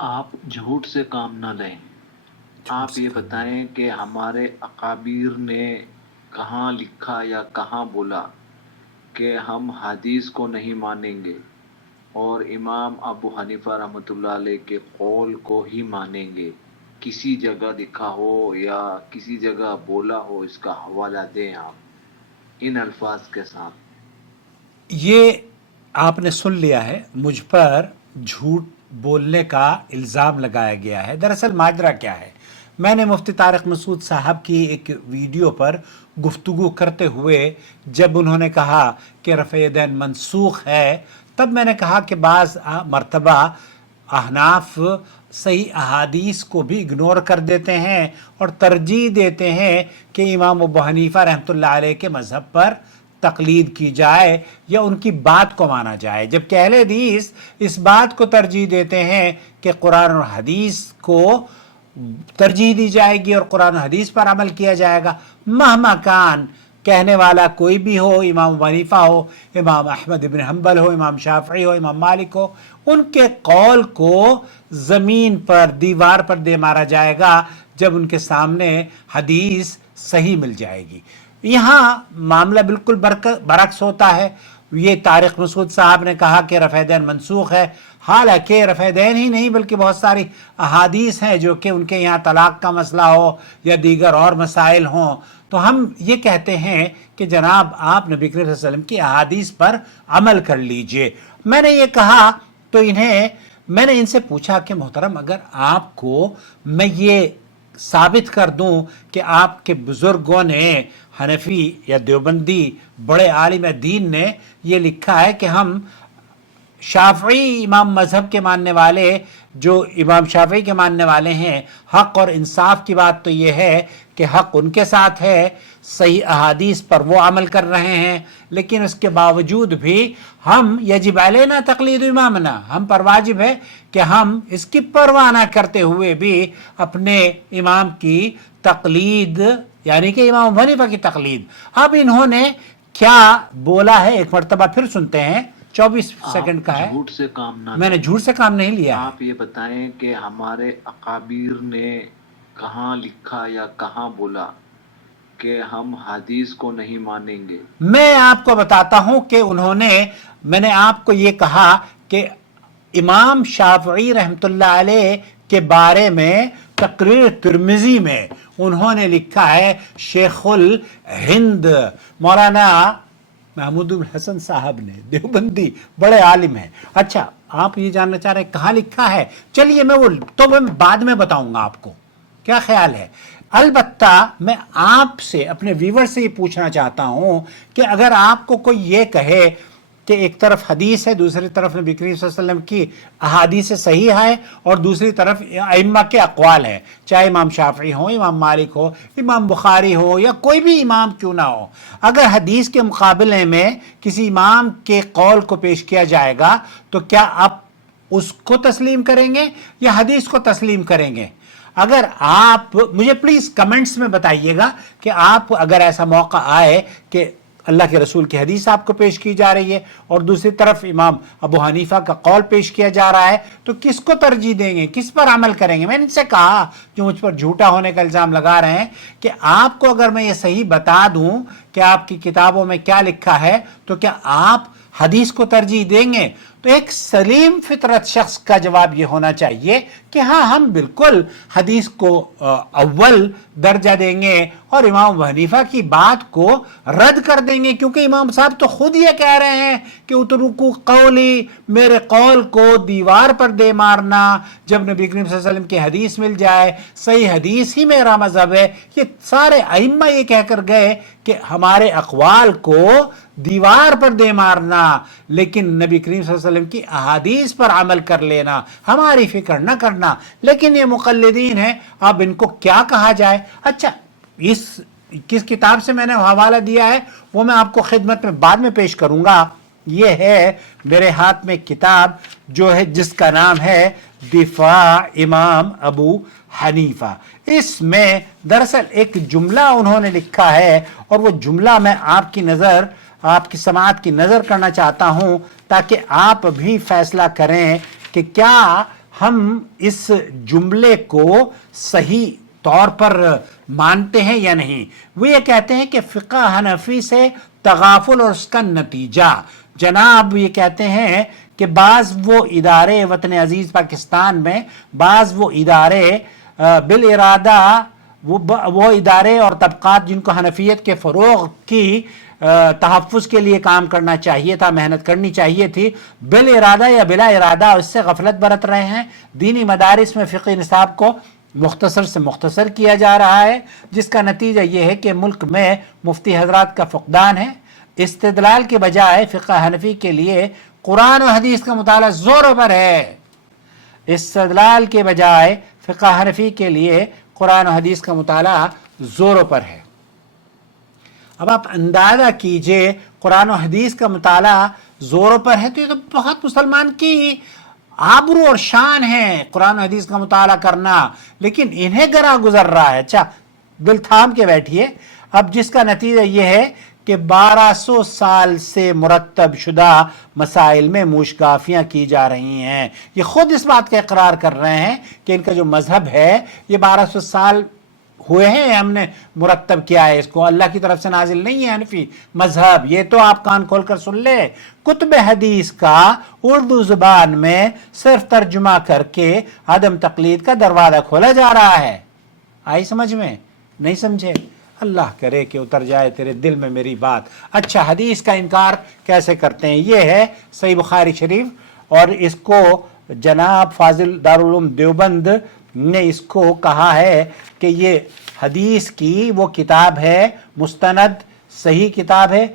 آپ جھوٹ سے کام نہ لیں۔ آپ یہ بتائیں کہ ہمارے اکابر نے کہاں لکھا یا کہاں بولا کہ ہم حدیث کو نہیں مانیں گے اور امام ابو حنیفہ رحمۃ اللہ علیہ کے قول کو ہی مانیں گے؟ کسی جگہ لکھا ہو یا کسی جگہ بولا ہو، اس کا حوالہ دیں آپ ان الفاظ کے ساتھ۔ یہ آپ نے سن لیا ہے، مجھ پر جھوٹ بولنے کا الزام لگایا گیا ہے۔ دراصل ماجرا کیا ہے، میں نے مفتی طارق مسعود صاحب کی ایک ویڈیو پر گفتگو کرتے ہوئے جب انہوں نے کہا کہ رفع دین منسوخ ہے، تب میں نے کہا کہ بعض مرتبہ احناف صحیح احادیث کو بھی اگنور کر دیتے ہیں اور ترجیح دیتے ہیں کہ امام ابو حنیفہ رحمۃ اللہ علیہ کے مذہب پر تقلید کی جائے یا ان کی بات کو مانا جائے، جبکہ اہل حدیث اس بات کو ترجیح دیتے ہیں کہ قرآن اور حدیث کو ترجیح دی جائے گی اور قرآن و حدیث پر عمل کیا جائے گا مہما کان، کہنے والا کوئی بھی ہو، امام ابو حنیفہ ہو، امام احمد بن حنبل ہو، امام شافعی ہو، امام مالک ہو، ان کے قول کو زمین پر دیوار پر دے مارا جائے گا جب ان کے سامنے حدیث صحیح مل جائے گی۔ یہاں معاملہ بالکل برعکس ہوتا ہے۔ یہ طارق مسعود صاحب نے کہا کہ رفع دین منسوخ ہے، حالانکہ رفع دین ہی نہیں بلکہ بہت ساری احادیث ہیں جو کہ ان کے یہاں طلاق کا مسئلہ ہو یا دیگر اور مسائل ہوں، تو ہم یہ کہتے ہیں کہ جناب آپ نبی کریم صلی اللہ علیہ وسلم کی احادیث پر عمل کر لیجئے۔ میں نے یہ کہا تو میں نے ان سے پوچھا کہ محترم، اگر آپ کو میں یہ ثابت کر دوں کہ آپ کے بزرگوں نے، حنفی یا دیوبندی بڑے عالم دین نے یہ لکھا ہے کہ ہم شافعی امام مذہب کے ماننے والے، جو امام شافعی کے ماننے والے ہیں، حق اور انصاف کی بات تو یہ ہے کہ حق ان کے ساتھ ہے، صحیح احادیث پر وہ عمل کر رہے ہیں، لیکن اس کے باوجود بھی ہم یجب علینا تقلید امامنا، ہم پر واجب ہے کہ ہم اس کی پرواہ نہ کرتے ہوئے بھی اپنے امام کی تقلید، یعنی کہ امام ابو حنیفہ کی تقلید۔ اب انہوں نے کیا بولا ہے، ایک مرتبہ پھر سنتے ہیں، 24 سیکنڈ کا ہے۔ جھوٹ سے کام نہ میں نے جھوٹ سے کام نہیں لیا۔ آپ یہ بتائیں کہ ہمارے اکابر نے کہاں لکھا یا کہاں بولا کہ ہم حدیث کو نہیں مانیں گے؟ میں آپ کو بتاتا ہوں کہ میں نے آپ کو یہ کہا کہ امام شافعی رحمۃ اللہ علیہ کے بارے میں تقریر ترمذی میں انہوں نے لکھا ہے، شیخ الہند مولانا محمود بن حسن صاحب نے، دیوبندی بڑے عالم ہیں۔ اچھا، آپ یہ جاننا چاہ رہے ہیں کہاں لکھا ہے؟ چلیے میں بعد میں بتاؤں گا آپ کو، کیا خیال ہے؟ البتہ میں آپ سے، اپنے ویور سے یہ پوچھنا چاہتا ہوں کہ اگر آپ کو کوئی یہ کہے کہ ایک طرف حدیث ہے، دوسری طرف نبی کریم صلی اللہ علیہ وسلم کی احادیث صحیح ہے اور دوسری طرف ائمہ کے اقوال ہیں، چاہے امام شافعی ہو، امام مالک ہو، امام بخاری ہو یا کوئی بھی امام کیوں نہ ہو، اگر حدیث کے مقابلے میں کسی امام کے قول کو پیش کیا جائے گا تو کیا آپ اس کو تسلیم کریں گے یا حدیث کو تسلیم کریں گے؟ اگر آپ مجھے پلیز کمنٹس میں بتائیے گا کہ آپ، اگر ایسا موقع آئے کہ اللہ کے رسول کی حدیث آپ کو پیش کی جا رہی ہے اور دوسری طرف امام ابو حنیفہ کا قول پیش کیا جا رہا ہے، تو کس کو ترجیح دیں گے، کس پر عمل کریں گے؟ میں نے ان سے کہا، جو مجھ پر جھوٹا ہونے کا الزام لگا رہے ہیں، کہ آپ کو اگر میں یہ صحیح بتا دوں کہ آپ کی کتابوں میں کیا لکھا ہے تو کیا آپ حدیث کو ترجیح دیں گے؟ تو ایک سلیم فطرت شخص کا جواب یہ ہونا چاہیے کہ ہاں، ہم بالکل حدیث کو اول درجہ دیں گے اور امام ابو حنیفہ کی بات کو رد کر دیں گے، کیونکہ امام صاحب تو خود یہ کہہ رہے ہیں کہ اترکو قولی، میرے قول کو دیوار پر دے مارنا، جب نبی کریم صلی اللہ علیہ وسلم کی حدیث مل جائے، صحیح حدیث ہی میرا مذہب ہے۔ یہ سارے ائمہ یہ کہہ کر گئے کہ ہمارے اقوال کو دیوار پر دے مارنا، لیکن نبی کریم صلی اللہ علیہ وسلم کی احادیث پر عمل کر لینا، ہماری فکر نہ کرنا۔ لیکن یہ مقلدین ہیں، اب ان کو کیا کہا جائے؟ اچھا، کس کتاب سے میں نے حوالہ دیا ہے وہ میں آپ کو خدمت میں بعد میں پیش کروں گا۔ یہ ہے میرے ہاتھ میں کتاب جو ہے، جس کا نام ہے دفاع امام ابو حنیفہ۔ اس میں دراصل ایک جملہ انہوں نے لکھا ہے اور وہ جملہ میں آپ کی سماعت کی نظر کرنا چاہتا ہوں تاکہ آپ بھی فیصلہ کریں کہ کیا ہم اس جملے کو صحیح طور پر مانتے ہیں یا نہیں. وہ یہ کہتے ہیں کہ فقہ حنفی سے تغافل اور اس کا نتیجہ، جناب یہ کہتے ہیں کہ بعض وہ ادارے وطن عزیز پاکستان میں، بعض وہ ادارے بالارادہ وہ ادارے اور طبقات جن کو حنفیت کے فروغ کی تحفظ کے لیے کام کرنا چاہیے تھا، محنت کرنی چاہیے تھی، بالارادہ یا بلا ارادہ اس سے غفلت برت رہے ہیں. دینی مدارس میں فقہ نصاب کو مختصر سے مختصر کیا جا رہا ہے، جس کا نتیجہ یہ ہے کہ ملک میں مفتی حضرات کا فقدان ہے. استدلال کے بجائے فقہ حنفی کے لیے قرآن و حدیث کا مطالعہ زوروں پر ہے. استدلال کے بجائے فقہ حنفی کے لیے قرآن و حدیث کا مطالعہ زوروں پر ہے. اب آپ اندازہ کیجئے قرآن و حدیث کا مطالعہ زوروں پر ہے تو یہ تو بہت مسلمان کی آبرو اور شان ہے قرآن و حدیث کا مطالعہ کرنا، لیکن انہیں گراں گزر رہا ہے. اچھا دل تھام کے بیٹھیے. اب جس کا نتیجہ یہ ہے کہ 1200 سال سے مرتب شدہ مسائل میں موشگافیاں کی جا رہی ہیں. یہ خود اس بات کا اقرار کر رہے ہیں کہ ان کا جو مذہب ہے یہ 1200 سال ہوئے ہیں ہم نے مرتب کیا ہے، اس کو اللہ کی طرف سے نازل نہیں ہے حنفی مذہب. یہ تو آپ کان کھول کر سن لے. کتب حدیث کا اردو زبان میں صرف ترجمہ کر کے عدم تقلید کا دروازہ کھولا جا رہا ہے. آئی سمجھ میں؟ نہیں سمجھے؟ اللہ کرے کہ اتر جائے تیرے دل میں میری بات. اچھا حدیث کا انکار کیسے کرتے ہیں؟ یہ ہے صحیح بخاری شریف، اور اس کو جناب فاضل دارالعلوم دیوبند نے اس کو کہا ہے کہ یہ حدیث کی وہ کتاب ہے، مستند صحیح کتاب ہے،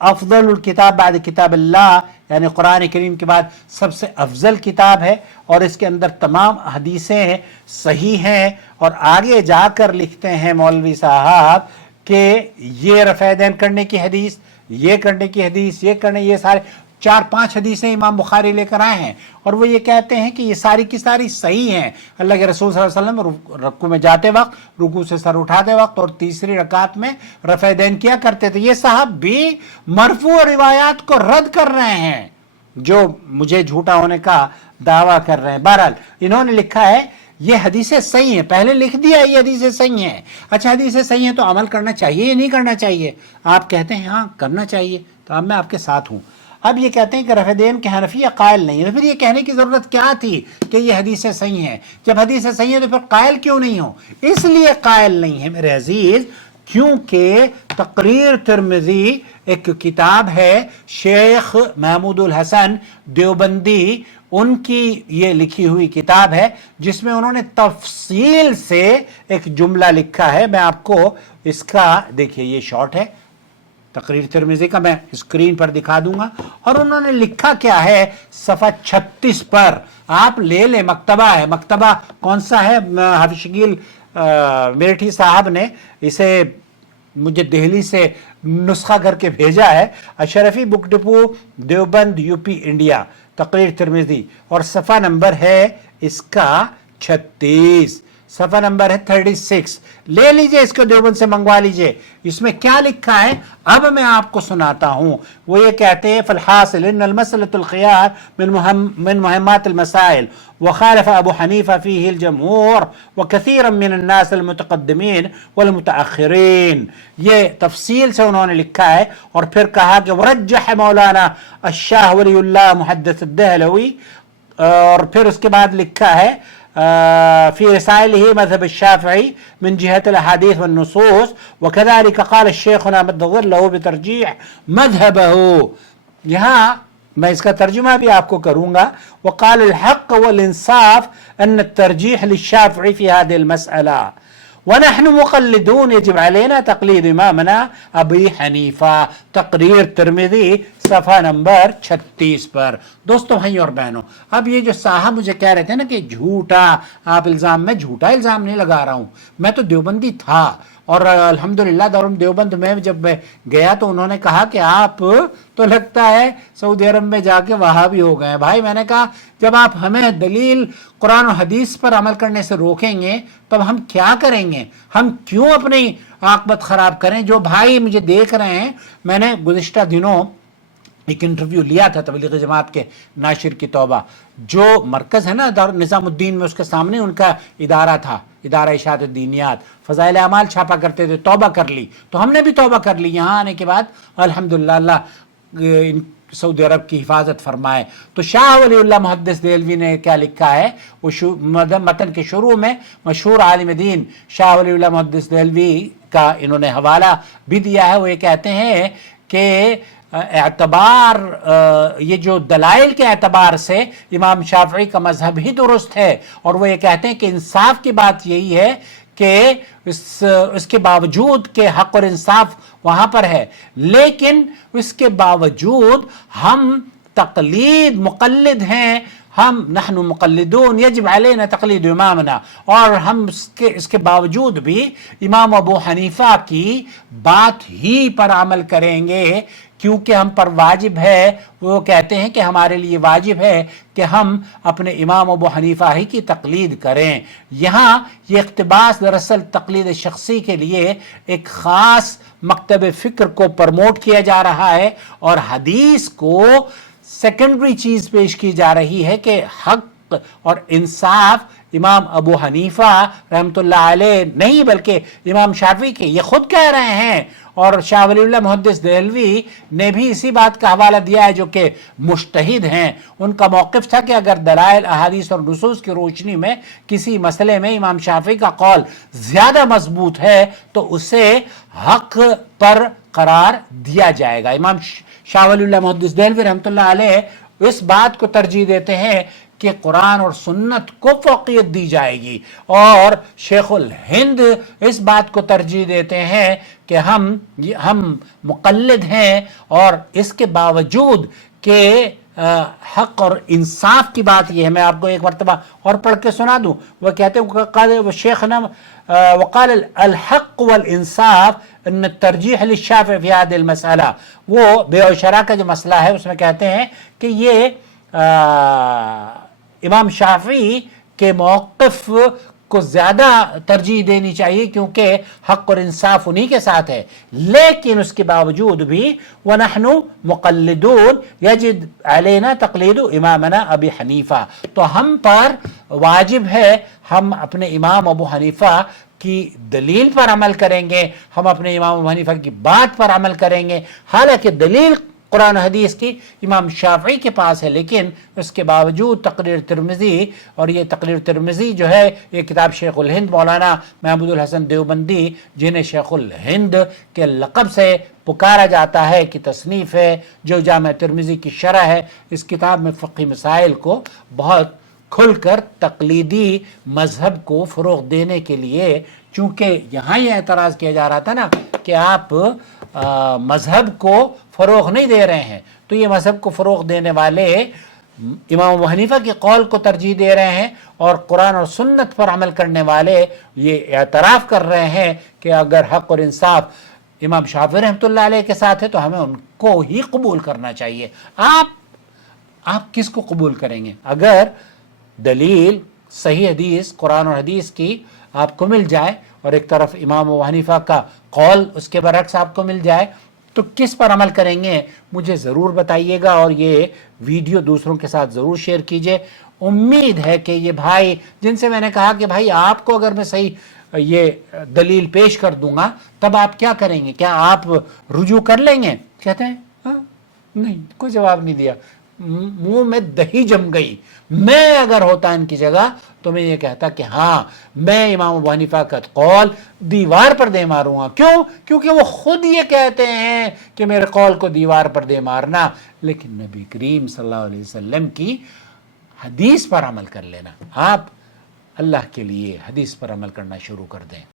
افضل الکتاب بعد کتاب اللہ، یعنی قرآن کریم کے بعد سب سے افضل کتاب ہے، اور اس کے اندر تمام حدیثیں صحیح ہیں. اور آگے جا کر لکھتے ہیں مولوی صاحب کہ یہ رفع دین کرنے کی حدیث، یہ کرنے کی حدیث، یہ سارے 4-5 حدیثیں امام بخاری لے کر آئے ہیں، اور وہ یہ کہتے ہیں کہ یہ ساری کی ساری صحیح ہیں. اللہ کے رسول صلی اللہ علیہ وسلم رکوع میں جاتے وقت، رکوع سے سر اٹھاتے وقت اور تیسری رکعت میں رفع دین کیا کرتے تھے. یہ صاحب بھی مرفوع روایات کو رد کر رہے ہیں جو مجھے جھوٹا ہونے کا دعویٰ کر رہے ہیں. بہرحال انہوں نے لکھا ہے یہ حدیثیں صحیح ہیں، پہلے لکھ دیا یہ حدیثیں صحیح ہیں. اچھا حدیثیں صحیح ہیں تو عمل کرنا چاہیے یا نہیں کرنا چاہیے؟ آپ کہتے ہیں ہاں کرنا چاہیے، تو اب میں آپ کے ساتھ ہوں. اب یہ کہتے ہیں کہ رفع دین کے حنفیہ قائل نہیں ہے، تو پھر یہ کہنے کی ضرورت کیا تھی کہ یہ حدیثیں صحیح ہیں؟ جب حدیثیں صحیح ہیں تو پھر قائل کیوں نہیں ہو؟ اس لیے قائل نہیں ہے میرے عزیز کیونکہ تقریر ترمذی ایک کتاب ہے، شیخ محمود الحسن دیوبندی ان کی یہ لکھی ہوئی کتاب ہے، جس میں انہوں نے تفصیل سے ایک جملہ لکھا ہے. میں آپ کو اس کا دیکھیے، یہ شارٹ ہے تقریر ترمذی کا، میں اسکرین پر دکھا دوں گا. اور انہوں نے لکھا کیا ہے صفحہ 36 پر، آپ لے لیں، مکتبہ ہے. مکتبہ کون سا ہے؟ حافظ شکیل میرٹھی صاحب نے اسے مجھے دہلی سے نسخہ کر کے بھیجا ہے. Ashrafi book depot Deoband UP India, تقریر ترمذی، اور صفحہ نمبر ہے اس کا 36، صفحہ نمبر ہے 36. لے لیجئے اس کو، دیوبند سے منگوا لیجئے. اس میں کیا لکھا ہے اب میں آپ کو سناتا ہوں. وہ یہ کہتے ہیں فالحاصل ان المسألة الخيار من مهمات المسائل وخالف ابو حنیفہ فيه الجمهور وكثيرا من الناس المتقدمين والمتأخرين. یہ تفصیل سے انہوں نے لکھا ہے، اور پھر کہا کہ ورجح مولانا الشاہ ولی اللہ محدث الدہلوی، اور پھر اس کے بعد لکھا ہے في رسائله مذهب الشافعي من جهة الأحاديث والنصوص وكذلك قال الشيخنا مد ظله بترجيح مذهبه. یہاں میں اس کا ترجمہ بھی آپ کو کروں گا. وقال الحق والانصاف ان الترجيح للشافعي في هذه المسألة ونحن مقلدون يجب علينا تقليد امامنا ابی حنیفہ. تقریر ترمذی صفحہ نمبر 36 پر. دوستوں بھائی اور بہنوں، اب یہ جو صاحب مجھے کہہ رہے تھے نا کہ جھوٹا آپ الزام، میں جھوٹا الزام نہیں لگا رہا ہوں، میں تو دیوبندی تھا، اور الحمدللہ دارالعلوم دیوبند میں جب میں گیا تو انہوں نے کہا کہ آپ تو لگتا ہے سعودی عرب میں جا کے وہابی ہو گئے. بھائی میں نے کہا جب آپ ہمیں دلیل قرآن و حدیث پر عمل کرنے سے روکیں گے تب ہم کیا کریں گے؟ ہم کیوں اپنی عاقبت خراب کریں؟ جو بھائی مجھے دیکھ رہے ہیں، میں نے گزشتہ دنوں ایک انٹرویو لیا تھا تبلیغ جماعت کے ناشر کی توبہ، جو مرکز ہے نا نظام الدین میں، اس کے سامنے ان کا ادارہ تھا، ادارہ اشاعت الدینیات، فضائل اعمال چھاپا کرتے تھے، توبہ کر لی، تو ہم نے بھی توبہ کر لی یہاں آنے کے بعد، الحمدللہ اللہ سعودی عرب کی حفاظت فرمائے۔ تو شاہ ولی اللہ محدث دہلوی نے کیا لکھا ہے، وہ متن کے شروع میں مشہور عالم دین شاہ ولی اللہ محدث دہلوی کا انہوں نے حوالہ بھی دیا ہے۔ وہ یہ کہتے ہیں کہ اعتبار یہ جو دلائل کے اعتبار سے امام شافعی کا مذہب ہی درست ہے، اور وہ یہ کہتے ہیں کہ انصاف کی بات یہی ہے کہ اس کے باوجود کہ حق اور انصاف وہاں پر ہے، لیکن اس کے باوجود ہم تقلید مقلد ہیں، ہم نحن مقلدون یجب علینا تقلید امامنا، اور ہم اس کے باوجود بھی امام ابو حنیفہ کی بات ہی پر عمل کریں گے، کیونکہ ہم پر واجب ہے، وہ کہتے ہیں کہ ہمارے لیے واجب ہے کہ ہم اپنے امام ابو حنیفہ ہی کی تقلید کریں۔ یہاں یہ اقتباس دراصل تقلید شخصی کے لیے ایک خاص مکتب فکر کو پرموٹ کیا جا رہا ہے، اور حدیث کو سیکنڈری چیز پیش کی جا رہی ہے کہ حق اور انصاف امام ابو حنیفہ رحمۃ اللہ علیہ نہیں بلکہ امام شافعی کے یہ خود کہہ رہے ہیں، اور شاہ ولی اللہ محدث دہلوی نے بھی اسی بات کا حوالہ دیا ہے، جو کہ مجتہد ہیں۔ ان کا موقف تھا کہ اگر دلائل احادیث اور نصوص کی روشنی میں کسی مسئلے میں امام شافعی کا قول زیادہ مضبوط ہے تو اسے حق پر قرار دیا جائے گا۔ امام شاہ ولی اللہ محدث دہلوی رحمۃ اللہ علیہ اس بات کو ترجیح دیتے ہیں کہ قرآن اور سنت کو فوقیت دی جائے گی، اور شیخ الہند اس بات کو ترجیح دیتے ہیں کہ ہم مقلد ہیں، اور اس کے باوجود کہ حق اور انصاف کی بات یہ ہے۔ میں آپ کو ایک مرتبہ اور پڑھ کے سنا دوں، وہ کہتے ہیں شیخنا وقال الحق والانصاف ان الترجیح للشافعی فی هذه المسئلہ، وہ بیع و شراء کا جو مسئلہ ہے اس میں کہتے ہیں کہ یہ امام شافعی کے موقف کو زیادہ ترجیح دینی چاہیے کیونکہ حق اور انصاف انہی کے ساتھ ہے، لیکن اس کے باوجود بھی وَنَحْنُ مُقَلِّدُونَ يَجِبْ عَلَيْنَا تَقْلِيدُ إِمَامَنَا أَبِي حنیفہ، تو ہم پر واجب ہے ہم اپنے امام ابو حنیفہ کی دلیل پر عمل کریں گے، ہم اپنے امام ابو حنیفہ کی بات پر عمل کریں گے، حالانکہ دلیل قرآن حدیث کی امام شافعی کے پاس ہے، لیکن اس کے باوجود تقریر ترمذی، اور یہ تقریر ترمذی جو ہے یہ کتاب شیخ الہند مولانا محمود الحسن دیوبندی جنہیں شیخ الہند کے لقب سے پکارا جاتا ہے کی تصنیف ہے، جو جامع ترمذی کی شرح ہے۔ اس کتاب میں فقہی مسائل کو بہت کھل کر تقلیدی مذہب کو فروغ دینے کے لیے، چونکہ یہاں یہ اعتراض کیا جا رہا تھا نا کہ آپ مذہب کو فروغ نہیں دے رہے ہیں، تو یہ مذہب کو فروغ دینے والے امام ابو حنیفہ کے قول کو ترجیح دے رہے ہیں، اور قرآن اور سنت پر عمل کرنے والے یہ اعتراف کر رہے ہیں کہ اگر حق اور انصاف امام شافعی رحمۃ اللہ علیہ کے ساتھ ہے تو ہمیں ان کو ہی قبول کرنا چاہیے۔ آپ کس کو قبول کریں گے؟ اگر دلیل صحیح حدیث قرآن اور حدیث کی آپ کو مل جائے اور ایک طرف امام ابو حنیفہ کا قول اس کے برعکس آپ کو مل جائے تو کس پر عمل کریں گے؟ مجھے ضرور بتائیے گا، اور یہ ویڈیو دوسروں کے ساتھ ضرور شیئر کیجئے۔ امید ہے کہ یہ بھائی جن سے میں نے کہا کہ بھائی آپ کو اگر میں صحیح یہ دلیل پیش کر دوں گا تب آپ کیا کریں گے؟ کیا آپ رجوع کر لیں گے؟ کہتے ہیں ہاں، نہیں، کوئی جواب نہیں دیا، منہ میں دہی جم گئی۔ میں اگر ہوتا ان کی جگہ تو میں یہ کہتا کہ ہاں، میں امام ابو حنیفہ کا قول دیوار پر دے ماروں گا۔ کیوں؟ کیونکہ وہ خود یہ کہتے ہیں کہ میرے قول کو دیوار پر دے مارنا، لیکن نبی کریم صلی اللہ علیہ وسلم کی حدیث پر عمل کر لینا۔ آپ اللہ کے لیے حدیث پر عمل کرنا شروع کر دیں۔